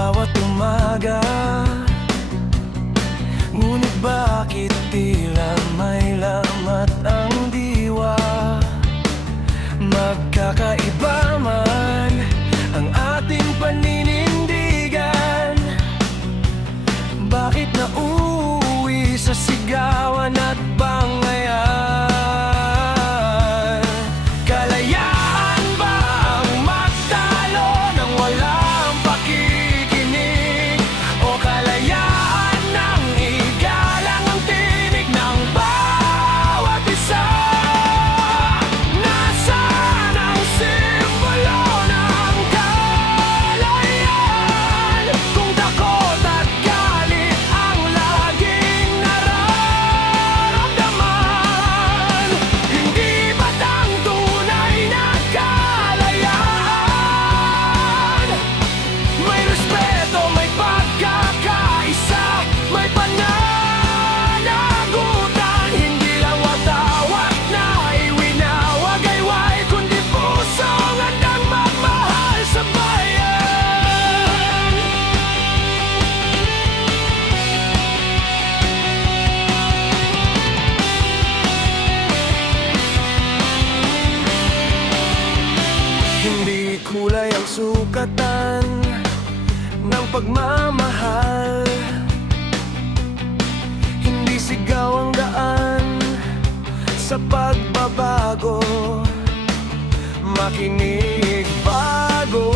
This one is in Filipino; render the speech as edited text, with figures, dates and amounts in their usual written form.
bawat umaga. Ngunit bakit tila may lamat ang diwa? Magkakaiba man ang ating paninindigan. Bakit nauuwi sa sigawan at bangayan? Kalayaan ba ang magtalo ng walang pakikinig? O kalayaan ng igalang ang tinig ng bawat isa? Nasaan ang simbolo ng kalayaan? Kung takot at galit ang laging nararamdaman, hindi ba't ang tunay na kalayaan? May respeto, may pagkakaisa, may pananagutan. Hindi lang watawat na iwinawagayway, kundi pusong handang magmahal sa bayan. Hindi kulay ang sukatan ng pagmamahal, hindi sigaw ang daan sa pagbabago. Makinig bago